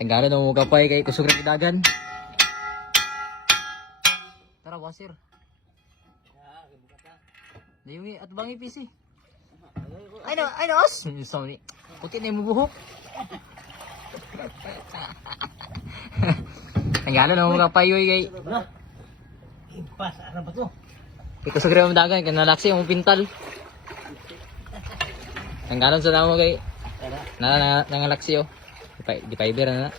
Tanggalan mo kapay kay kusog ra dagan. Tara wasir. Dayungi at bangi PC. Ay no os. Sorry. Puti na mo buhok. Tanggalan mo kapay kay. Impas, ano ba to? Kusog ra dagan kay nalaksi mo pintal. Tanggalan sa namo kay. Nangalaksi oh. Di pa ibera na.